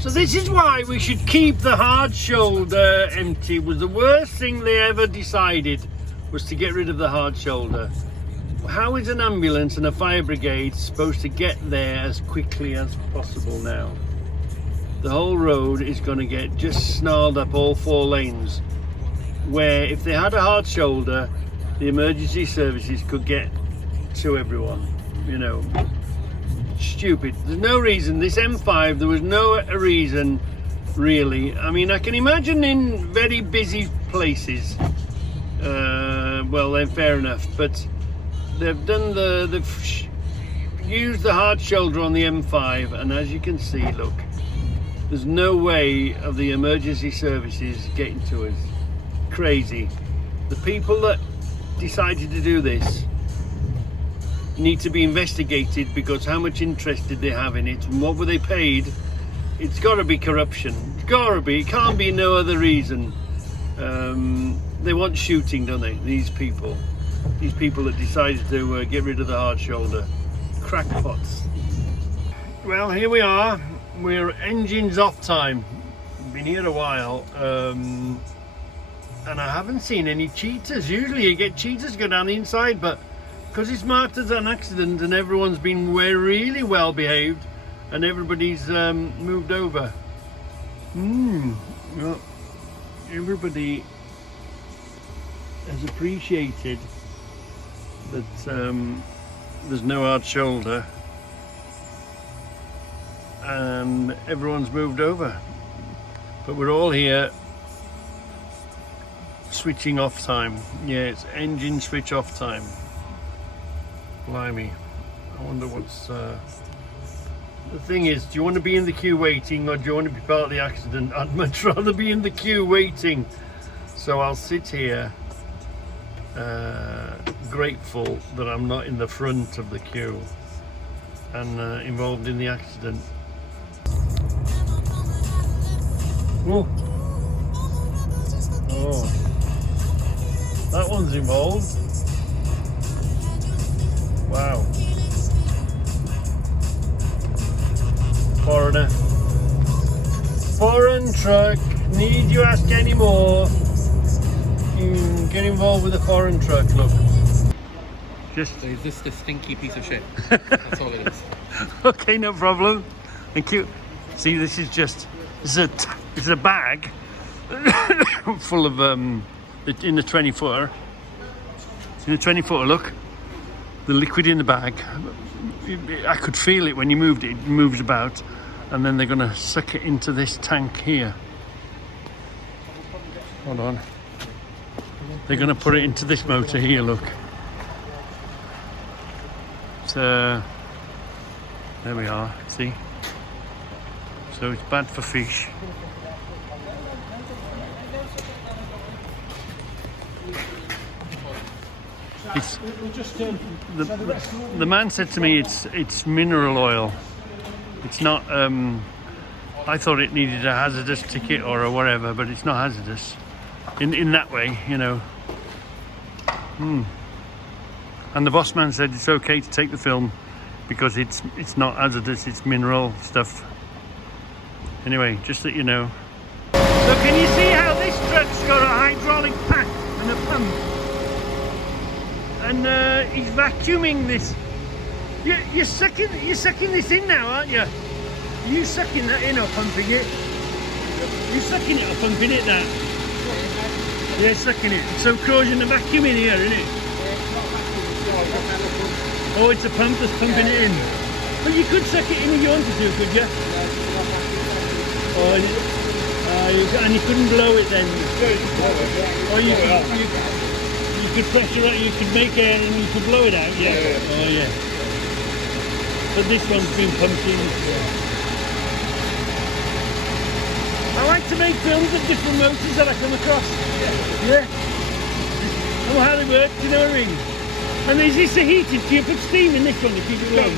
So this is why we should keep the hard shoulder empty. It was the worst thing they ever decided, was to get rid of the hard shoulder. How is an ambulance and a fire brigade supposed to get there as quickly as possible now? The whole road is going to get just snarled up, all 4 lanes, where if they had a hard shoulder, the emergency services could get to everyone, you know. Stupid. There's no reason. This M5, there was no reason really. I mean, I can imagine in very busy places, well then fair enough, but they've used the hard shoulder on the M5, and as you can see, look, there's no way of the emergency services getting to us. Crazy. The people that decided to do this need to be investigated, because how much interest did they have in it and what were they paid? It's got to be corruption. It's got to be. It can't be no other reason. They want shooting, don't they? These people that decided to get rid of the hard shoulder. Crackpots. Well, here we are. We're engines off time. Been here a while, and I haven't seen any cheaters. Usually you get cheaters go down the inside, but because it's marked as an accident and everyone's been really well behaved and everybody's moved over. Well, everybody has appreciated that there's no hard shoulder and everyone's moved over. But we're all here switching off time. Yeah, it's engine switch off time. Blimey, I wonder what's the thing is, do you want to be in the queue waiting, or do you want to be part of the accident? I'd much rather be in the queue waiting, so I'll sit here grateful that I'm not in the front of the queue and involved in the accident. Oh, that one's involved. Wow. Foreigner. Foreign truck. Need you ask any more? Get involved with a foreign truck, look. Just. So is this the stinky piece of shit? That's all it is. Okay, no problem. Thank you. See, this is a bag full of in the 20-footer. In the 20-footer, look. The liquid in the bag, I could feel it when you moved it. It moves about, and then they're going to suck it into this tank here. Hold on. They're going to put it into this motor here, look. So, there we are, see? So it's bad for fish. It's, the man said to me it's mineral oil. It's not. I thought it needed a hazardous ticket or a whatever, but it's not hazardous in that way, you know. And the boss man said it's okay to take the film because it's not hazardous. It's mineral stuff. Anyway, just that you know. So can you see how this truck's got a hydraulic pack and a pump? And he's vacuuming this. You're sucking this in now, aren't you? You sucking that in or pumping it? You sucking it or pumping it, that? Yeah, sucking it. So causing a vacuum in here, isn't it? Oh, it's a pump that's pumping it in. But you could suck it in if you wanted to, could you? And you couldn't blow it then? Or you could pressure it, you could make air and you could blow it out, yeah? Oh yeah. But this one's been pumped in. I like to make films of different motors that I come across. Yeah. I know how they work, do you know what I mean? And is this a heated? Do you put steam in this one to keep it warm?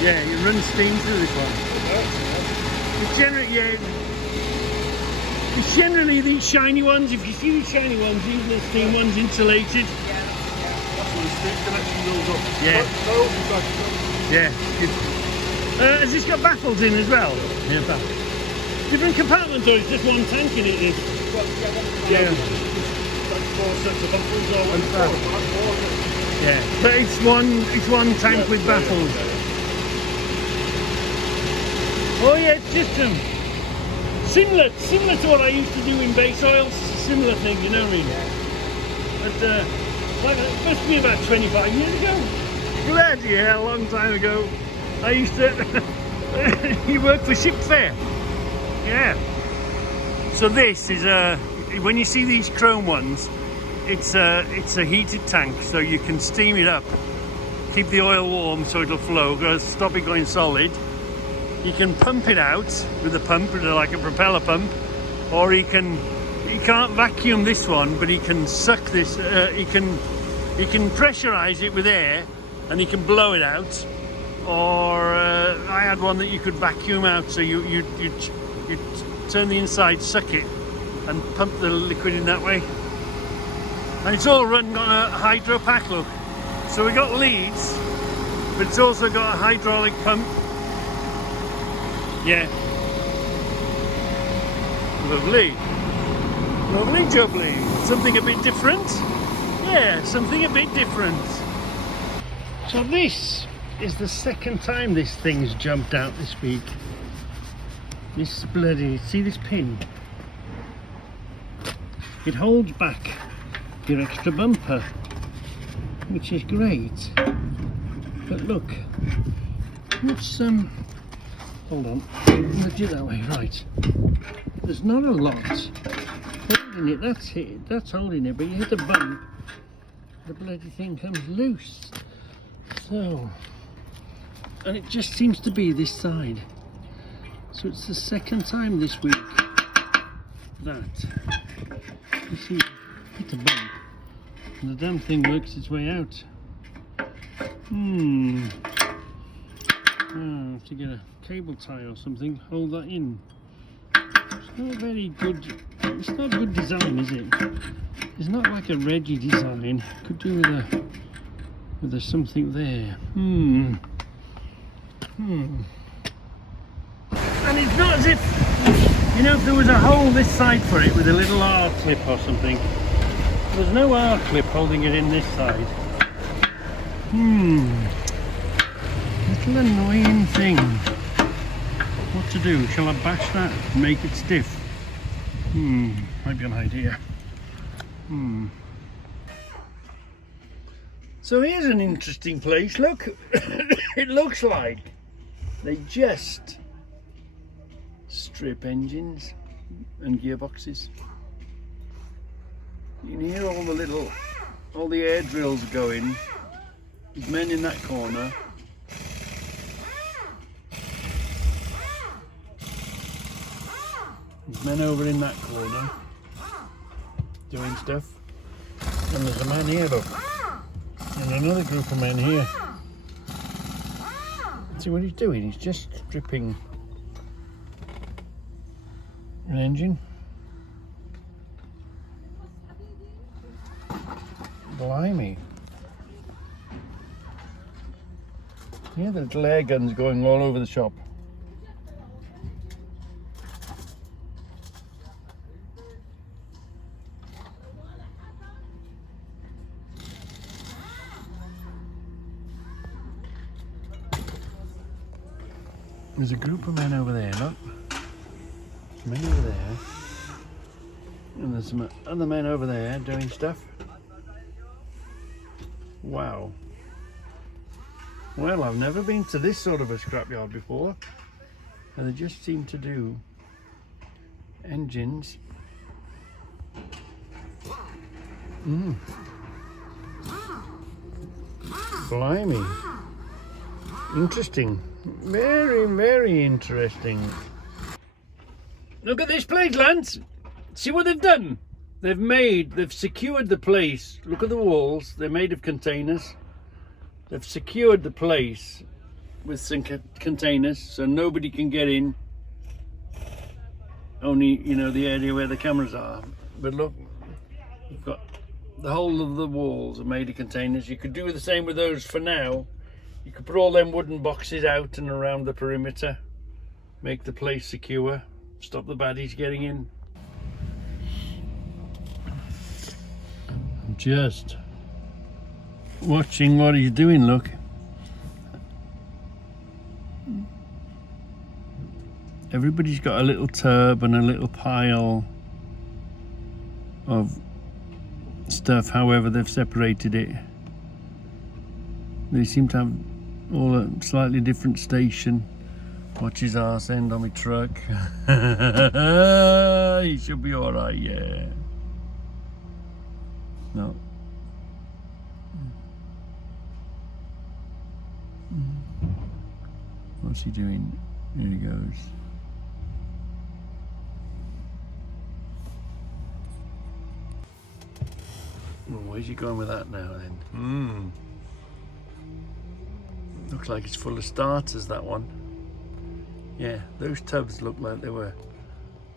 Yeah, you run steam through this one. It's generally these shiny ones. If you see these shiny ones, these are the steam ones, insulated. That's when the steam connection goes up. Yeah. Yeah. Good. Has this got baffles in as well? Yeah, baffles. different compartments, or it's just one tank in it? This? Well, Yeah. Like 4 sets of baffles or And four, Yeah, but it's one tank with baffles. Oh yeah, it's just similar to what I used to do in base oils. Similar thing, you know what I mean? But like, it must be about 25 years ago. Bloody hell, a long time ago. I used to. You work for ship fare. Yeah. So this is when you see these chrome ones, it's a heated tank, so you can steam it up, keep the oil warm so it'll flow, stop it going solid. You can pump it out with a pump, like a propeller pump, or you can't vacuum this one, but he can suck this. He can pressurize it with air, and he can blow it out. Or I had one that you could vacuum out, so you turn the inside, suck it, and pump the liquid in that way. And it's all run on a hydro pack, look. So we got leads, but it's also got a hydraulic pump. Yeah. Lovely. Lovely jubbly. Something a bit different. Yeah, something a bit different. So this is the second time this thing's jumped out this week. This bloody, see this pin? It holds back your extra bumper, which is great. But look, let's hold on, nudge it that way, right. There's not a lot holding it, that's holding it, but you hit a bump, the bloody thing comes loose. So, and it just seems to be this side. So it's the second time this week that you see hit a bump and the damn thing works its way out. Oh, have to get a cable tie or something, hold that in. It's not very good, it's not good design, is it? It's not like a Reggie design. Could do with a something there. And it's not as if, you know, if there was a hole this side for it with a little R clip or something. There's no R clip holding it in this side. Little annoying thing. What to do? Shall I bash that and make it stiff? Might be an idea. So here's an interesting place. Look, it looks like they just strip engines and gearboxes. You can hear all the air drills going. There's men in that corner. There's men over in that corner doing stuff. And there's a man here, look. And another group of men here. See what he's doing? He's just stripping an engine. Blimey. Yeah, the little air guns going all over the shop. There's a group of men over there, look. Men over there. And there's some other men over there doing stuff. Wow. Well, I've never been to this sort of a scrapyard before. And they just seem to do engines. Blimey. Interesting. Very, very interesting. Look at this place, Lance. See what they've done? They've secured the place. Look at the walls. They're made of containers. They've secured the place with some containers so nobody can get in. Only, you know, the area where the cameras are. But look, you've got the whole of the walls are made of containers. You could do the same with those for now. You could put all them wooden boxes out and around the perimeter, make the place secure. Stop the baddies getting in. I'm just watching what he's doing, look. Everybody's got a little tub and a little pile of stuff, however they've separated it. They seem to have all a slightly different station. Watch his arse end on my truck. He should be alright, yeah. No. What's he doing? Here he goes. Oh, where's he going with that now then? Looks like it's full of starters, that one. Yeah, those tubs look like they were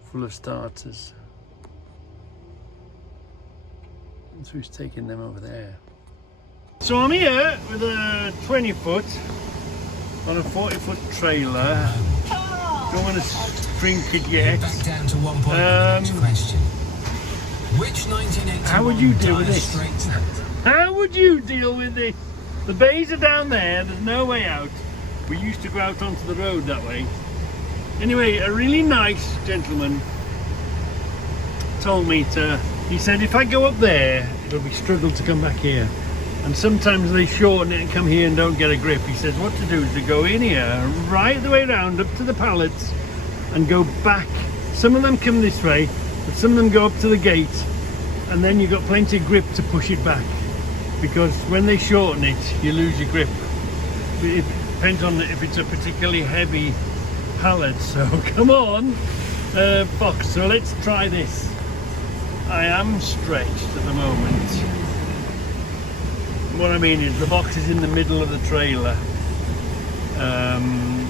full of starters. So he's taking them over there. So I'm here with a 20 foot on a 40 foot trailer. Don't want to shrink it yet. Back down to 1 point. Next question. Which 1981 how would you deal with Dire this? Straits act? How would you deal with this? The bays are down there, there's no way out. We used to go out onto the road that way. Anyway, a really nice gentleman told me to, he said if I go up there, it'll be struggle to come back here. And sometimes they shorten it and come here and don't get a grip. He says what to do is to go in here, right the way around up to the pallets and go back. Some of them come this way, but some of them go up to the gate, and then you've got plenty of grip to push it back. Because when they shorten it, you lose your grip. It depends on if it's a particularly heavy pallet. So come on, box. So let's try this. I am stretched at the moment. What I mean is the box is in the middle of the trailer. And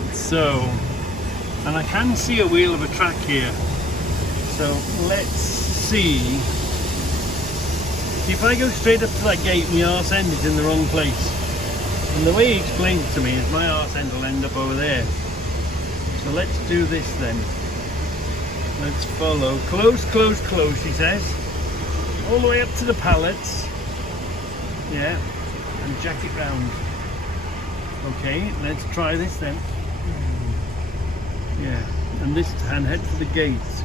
I can see a wheel of a track here. So let's see. If I go straight up to that gate, my arse end is in the wrong place. And the way he explained it to me is my arse end will end up over there. So let's do this then. Let's follow. Close, close, close, he says. All the way up to the pallets. Yeah. And jack it round. Okay, let's try this then. Yeah. And this and head for the gates.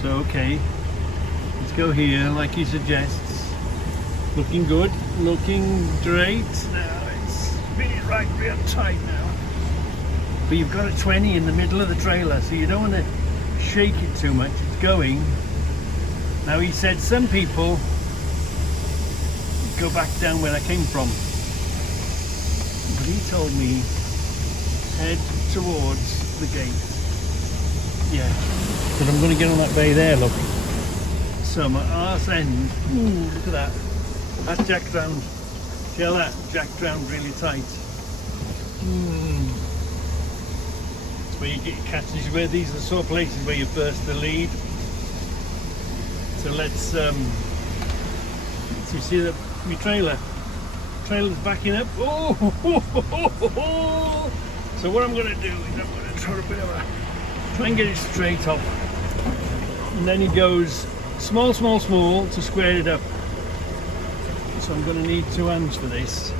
So, okay. Let's go here like he suggests. Looking good, looking great. Now it's really right real tight now. But you've got a 20 in the middle of the trailer, so you don't want to shake it too much. It's going. Now he said some people go back down where I came from. But he told me head towards the gate. Yeah. But I'm going to get on that bay there, look. So my arse end, ooh, look at that. That's jacked round. See how that jacked round really tight? It's where you get your catches, where these are the sort of places where you burst the lead. So let's you see that my trailer's backing up. Oh, so what I'm going to do is I'm going to try and get it straight off. And then he goes small, small, small to square it up. So I'm going to need 2 hands for this.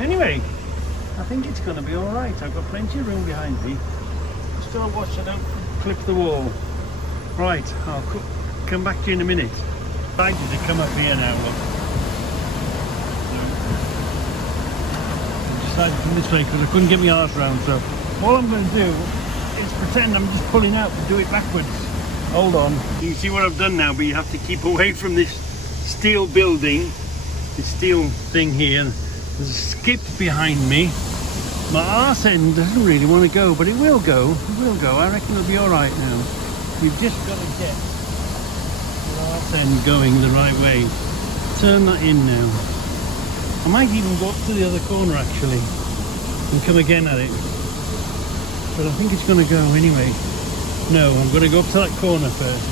Anyway, I think it's going to be all right. I've got plenty of room behind me. Just got to watch I don't clip the wall. Right, I'll come back to you in a minute. I decided to come up here now. Look. I decided to come this way because I couldn't get my arse round. So all I'm going to do is pretend I'm just pulling out and do it backwards. Hold on. You can see what I've done now, but you have to keep away from this steel building. This steel thing here. There's a skip behind me. My arse end doesn't really want to go, but it will go. It will go. I reckon it'll be all right now. You've just got to get your arse end going the right way. Turn that in now. I might even go up to the other corner actually and come again at it. But I think it's going to go anyway. No, I'm going to go up to that corner first.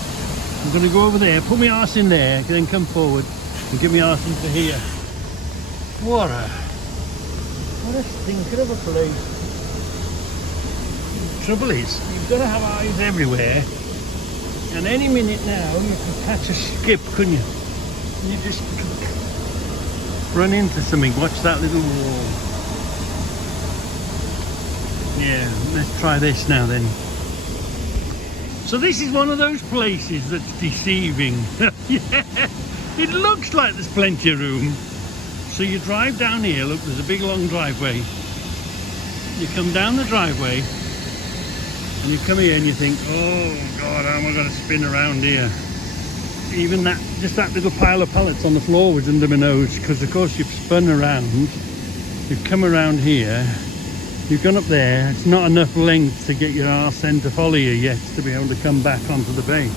I'm going to go over there, put my arse in there, then come forward and get my arse into here. What a stinker of a place. The trouble is, You've got to have eyes everywhere. And any minute now, you can catch a skip, couldn't you? And you just run into something. Watch that little wall. Yeah, let's try this now then. So this is one of those places that's deceiving. Yeah, it looks like there's plenty of room. So you drive down here, look, there's a big long driveway. You come down the driveway and you come here and you think, oh God, how am I going to spin around here? Even that, just that little pile of pallets on the floor was under my nose, because of course you've spun around, you've come around here, you've gone up there, it's not enough length to get your arse end to follow you yet to be able to come back onto the bay.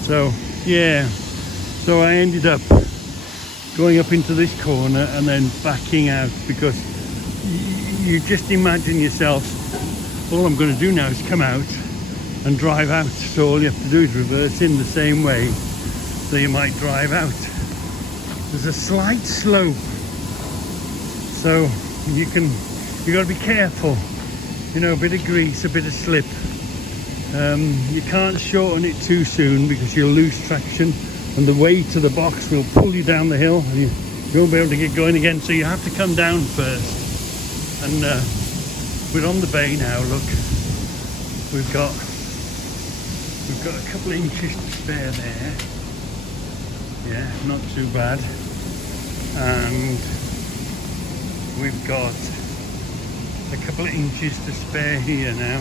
So yeah, so I ended up going up into this corner and then backing out, because you just imagine yourself, all I'm going to do now is come out and drive out. So all you have to do is reverse in the same way that you might drive out. There's a slight slope, so you've got to be careful, you know, a bit of grease, a bit of slip. You can't shorten it too soon because you'll lose traction, and the weight of the box will pull you down the hill and you won't be able to get going again. So you have to come down first. And we're on the bay now. Look, we've got a couple of inches to spare there. Yeah, not too bad. And we've got a couple of inches to spare here now.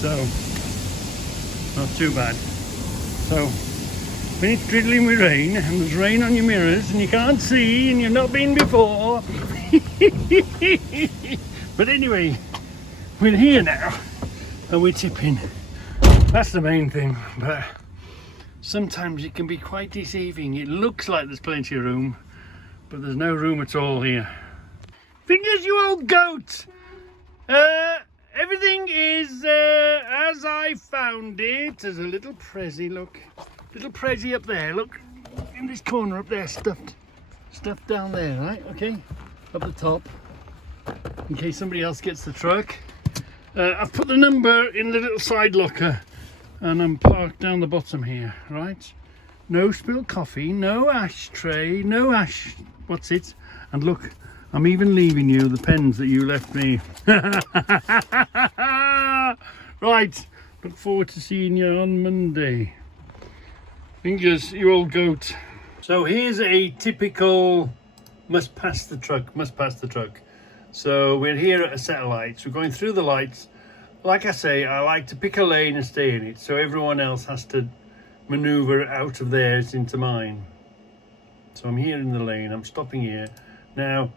So, not too bad. So, when it's drizzling with rain and there's rain on your mirrors and you can't see and you've not been before. But anyway, we're here now and we're tipping. That's the main thing. But sometimes it can be quite deceiving. It looks like there's plenty of room, but there's no room at all here. Fingers, you old goat! Everything is as I found it. There's a little prezi, look. Little prezi up there, look. In this corner up there, stuffed down there, right? Okay, up the top. In case somebody else gets the truck. I've put the number in the little side locker and I'm parked down the bottom here, right? No spilled coffee, no ashtray, no ash, what's it? And look, I'm even leaving you the pens that you left me. Right, look forward to seeing you on Monday. Fingers, you old goat. So here's a typical must pass the truck. So we're here at a set of lights. We're going through the lights. Like I say, I like to pick a lane and stay in it, so everyone else has to maneuver out of theirs into mine. So I'm here in the lane, I'm stopping here. Now,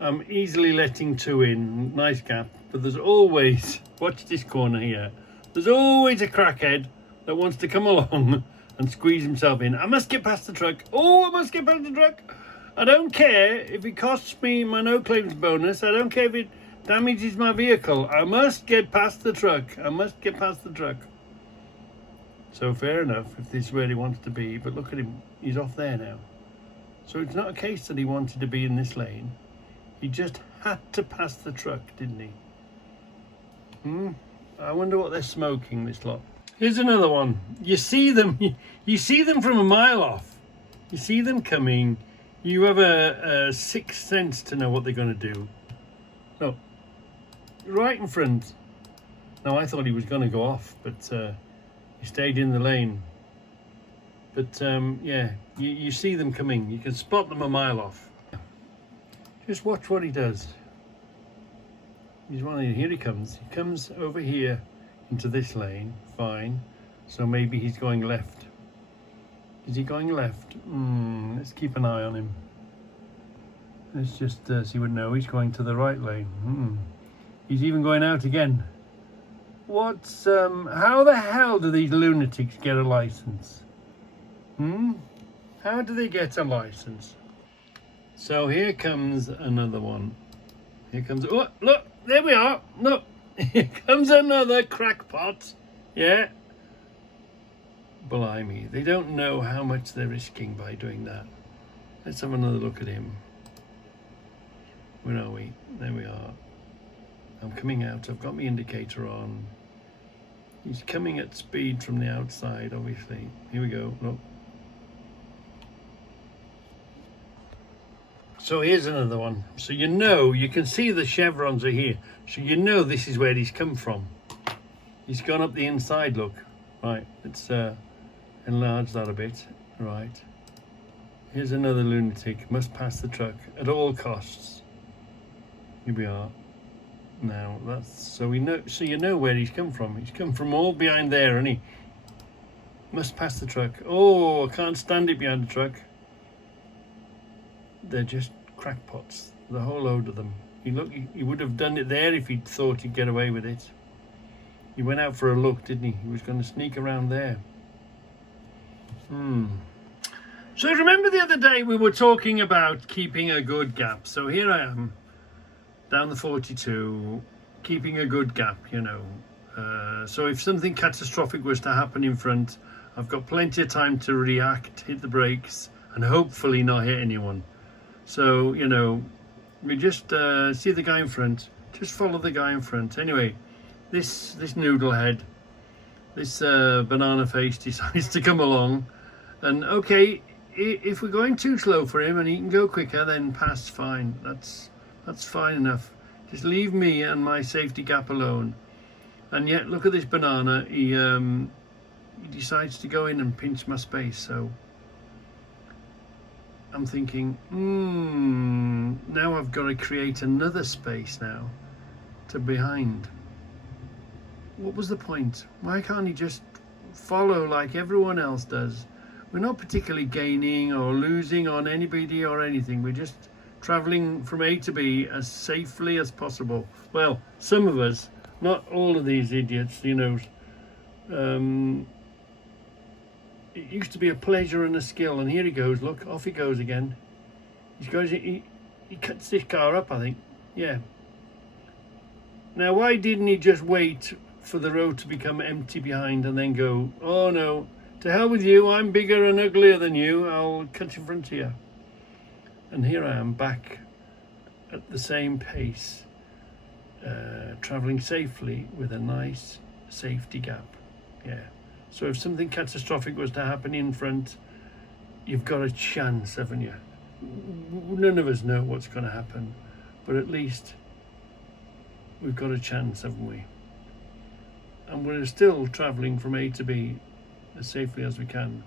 I'm easily letting two in, nice gap, but there's always, watch this corner here, there's always a crackhead that wants to come along and squeeze himself in. I must get past the truck. Oh, I must get past the truck. I don't care if it costs me my no claims bonus. I don't care if it damages my vehicle. I must get past the truck. I must get past the truck. So fair enough if this is where he wants to be, but look at him, he's off there now. So it's not a case that he wanted to be in this lane. He just had to pass the truck, didn't he? I wonder what they're smoking, this lot. Here's another one. You see them from a mile off. You see them coming. You have a sixth sense to know what they're going to do. No, right in front. Now I thought he was going to go off, but he stayed in the lane. But yeah, you see them coming. You can spot them a mile off. Just watch what he does. Here he comes. He comes over here into this lane. Fine. So maybe he's going left. Is he going left? Let's keep an eye on him. Let's just see what. No, he's going to the right lane. He's even going out again. What's how the hell do these lunatics get a license? How do they get a license? So here comes another one. Here comes, oh look, there we are. Look, here comes another crackpot. Yeah. Blimey, they don't know how much they're risking by doing that. Let's have another look at him. Where are we? There we are. I'm coming out. I've got my indicator on. He's coming at speed from the outside, obviously. Here we go. Look. So here's another one. So you know, you can see the chevrons are here. So you know this is where he's come from. He's gone up the inside, look. Right, let's enlarge that a bit. Right. Here's another lunatic. Must pass the truck at all costs. Here we are. Now that's so we know. So you know where he's come from. He's come from all behind there, and he must pass the truck. Oh, I can't stand it behind the truck. They're just crackpots, the whole load of them. He would have done it there if he'd thought he'd get away with it. He went out for a look, didn't he? He was going to sneak around there. So remember the other day we were talking about keeping a good gap. So here I am, down the 42, keeping a good gap, you know. So if something catastrophic was to happen in front, I've got plenty of time to react, hit the brakes, and hopefully not hit anyone. So, you know, we just see the guy in front, just follow the guy in front. Anyway, this noodle head, this banana face decides to come along, and okay, if we're going too slow for him and he can go quicker, then pass, fine. That's fine enough. Just leave me and my safety gap alone. And yet, look at this banana. He decides to go in and pinch my space. So I'm thinking, now I've got to create another space now to behind. What was the point? Why can't he just follow like everyone else does? We're not particularly gaining or losing on anybody or anything. We're just traveling from A to B as safely as possible. Well, some of us, not all of these idiots, you know. It used to be a pleasure and a skill, and here he goes. Look, off he goes again. He cuts this car up, I think. Yeah. Now, why didn't he just wait for the road to become empty behind and then go, oh no, to hell with you, I'm bigger and uglier than you, I'll cut in front of you. And here I am back at the same pace, travelling safely with a nice safety gap. Yeah. So if something catastrophic was to happen in front, you've got a chance, haven't you? None of us know what's going to happen, but at least we've got a chance, haven't we? And we're still travelling from A to B as safely as we can.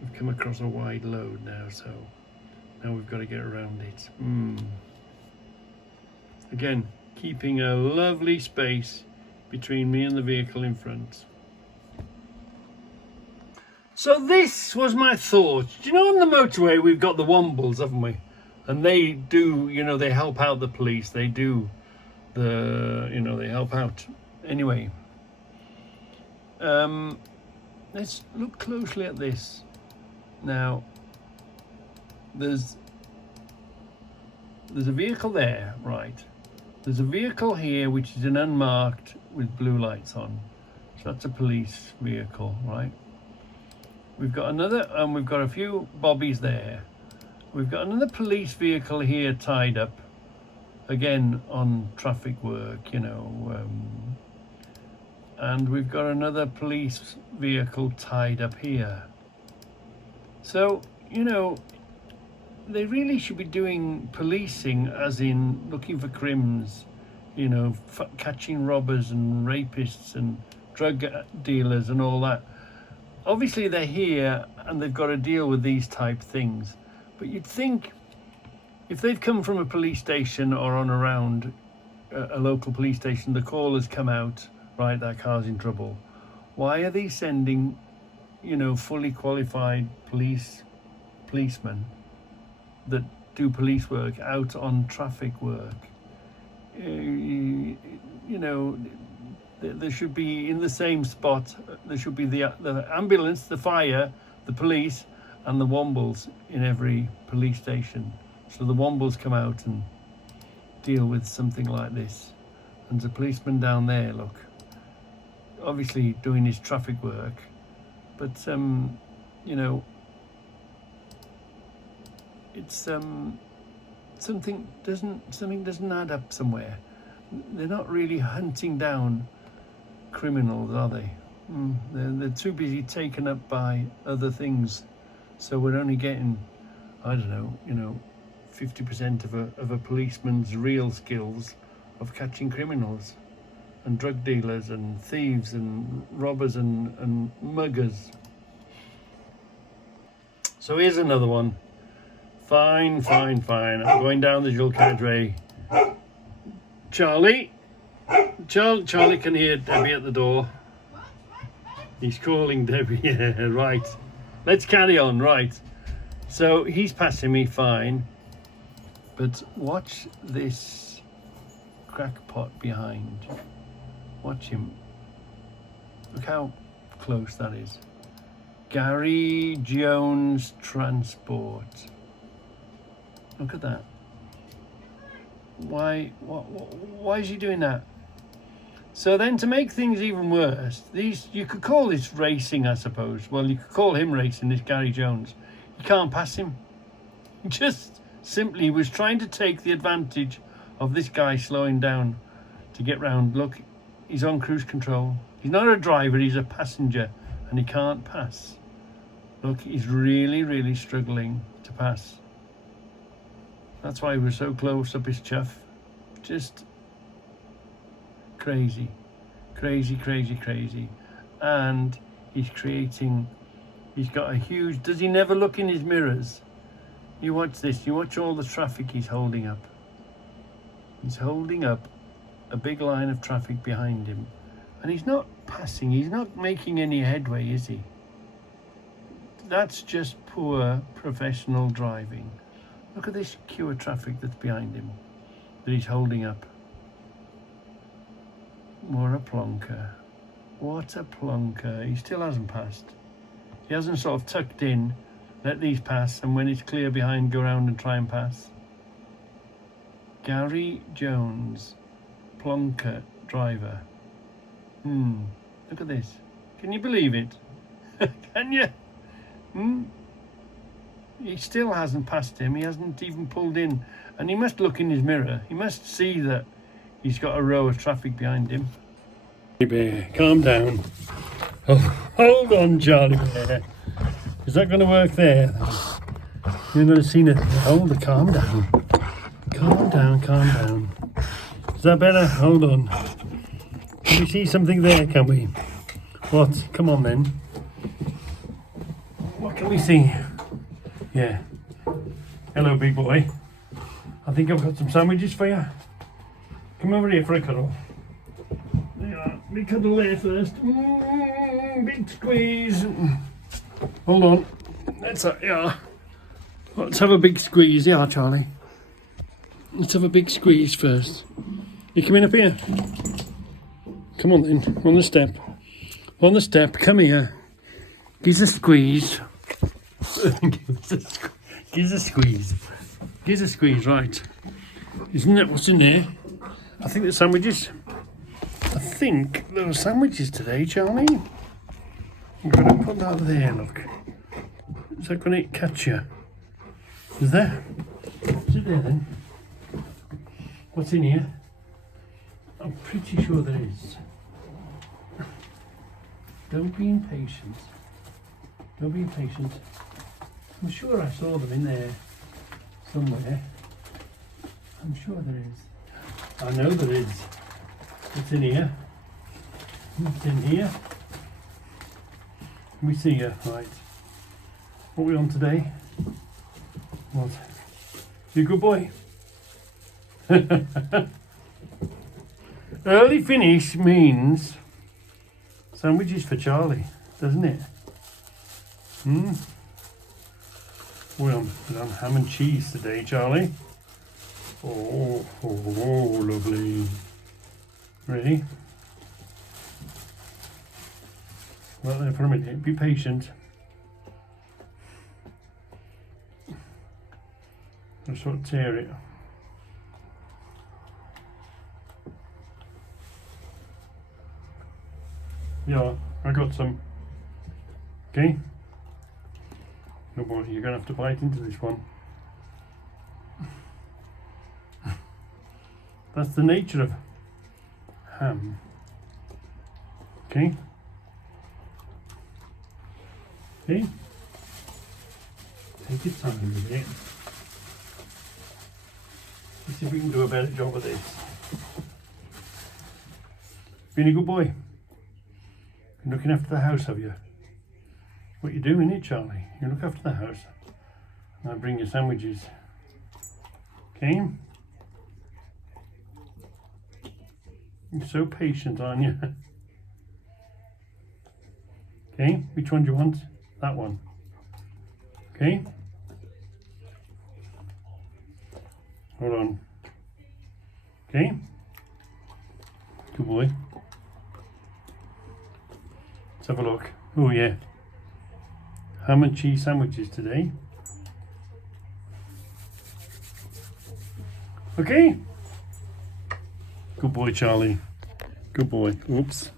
We've come across a wide load now, so now we've got to get around it. Again, keeping a lovely space between me and the vehicle in front. So this was my thought. Do you know, on the motorway we've got the Wombles, haven't we? And they do, you know, they help out the police. They do they help out. Anyway, let's look closely at this. Now, there's a vehicle there, right? There's a vehicle here which is an unmarked with blue lights on. So that's a police vehicle, right? We've got another, we've got a few bobbies there. We've got another police vehicle here tied up, again on traffic work, you know. And we've got another police vehicle tied up here. So, you know, they really should be doing policing, as in looking for crims, you know, catching robbers and rapists and drug dealers and all that. Obviously they're here and they've got to deal with these type things, but you'd think if they've come from a police station or on around a local police station, the call has come out, right, that car's in trouble. Why are they sending, you know, fully qualified policemen that do police work out on traffic work? You know, there should be in the same spot. There should be the ambulance, the fire, the police, and the Wombles in every police station. So the Wombles come out and deal with something like this. And there's a policeman down there, look, obviously doing his traffic work, but you know, it's something doesn't add up somewhere. They're not really hunting down criminals, are they? They're too busy taken up by other things. So we're only getting, I don't know, 50% of a policeman's real skills of catching criminals and drug dealers and thieves and robbers and muggers. So here's another one. Fine. I'm going down the dual carriageway. Charlie can hear Debbie at the door. He's calling Debbie. Yeah, right. Let's carry on. Right. So he's passing me fine. But watch this crackpot behind. Watch him. Look how close that is. Garry Jones Transport. Look at that. Why is he doing that? So then, to make things even worse, you could call this racing, I suppose. Well, you could call him racing, this Garry Jones. You can't pass him. He just simply was trying to take the advantage of this guy slowing down to get round. Look, he's on cruise control. He's not a driver, he's a passenger, and he can't pass. Look, he's really struggling to pass. That's why we're so close up his chuff. Just crazy. And he's got a huge, does he never look in his mirrors? You watch this, you watch all the traffic he's holding up. He's holding up a big line of traffic behind him. And he's not passing, he's not making any headway, is he? That's just poor professional driving. Look at this queue of traffic that's behind him, that he's holding up. What a plonker. What a plonker. He still hasn't passed. He hasn't sort of tucked in, let these pass, and when it's clear behind, go around and try and pass. Garry Jones, plonker driver. Look at this. Can you believe it? Can you? He still hasn't passed him. He hasn't even pulled in. And he must look in his mirror. He must see that he's got a row of traffic behind him. Bear, calm down. Oh, hold on, Charlie Bear. Is that going to work there? You're going to see nothing. Hold it, calm down. Calm down. Is that better? Hold on. Can we see something there, can we? What? Come on then. What can we see? Yeah. Hello, big boy. I think I've got some sandwiches for you. Come over here for a cuddle. There you are. Big cuddle there first. Big squeeze. Hold on. Let's have a big squeeze. Yeah, Charlie. Let's have a big squeeze first. You coming up here? Come on then. On the step. On the step. Come here. Give us a squeeze. Give us a squeeze. Give us a squeeze, right. Isn't that what's in there? I think the sandwiches. I think there were sandwiches today, Charlie. I'm going to put that there, look. Is that going to catch you? Is there? Is it there then? What's in here? I'm pretty sure there is. Don't be impatient. Don't be impatient. I'm sure I saw them in there somewhere. I'm sure there is. I know there is. It's in here. It's in here. Let me see you. Right. What are we on today? What? You a good boy? Early finish means sandwiches for Charlie, doesn't it? We're on ham and cheese today, Charlie. Oh, lovely. Ready? Well, there for a minute. Be patient. I'll sort of tear it. Yeah, I got some. Okay? No boy, you're gonna have to bite into this one. That's the nature of ham. Okay. Okay. Take your time with it. Let's see if we can do a better job of this. Been a good boy. Been looking after the house, have you? What you doing here, Charlie? You look after the house. And I'll bring you sandwiches. Okay? You're so patient, aren't you? Okay, which one do you want? That one. Okay? Hold on. Okay? Good boy. Let's have a look. Oh yeah. Ham and cheese sandwiches today. Okay. Good boy, Charlie. Good boy. Oops.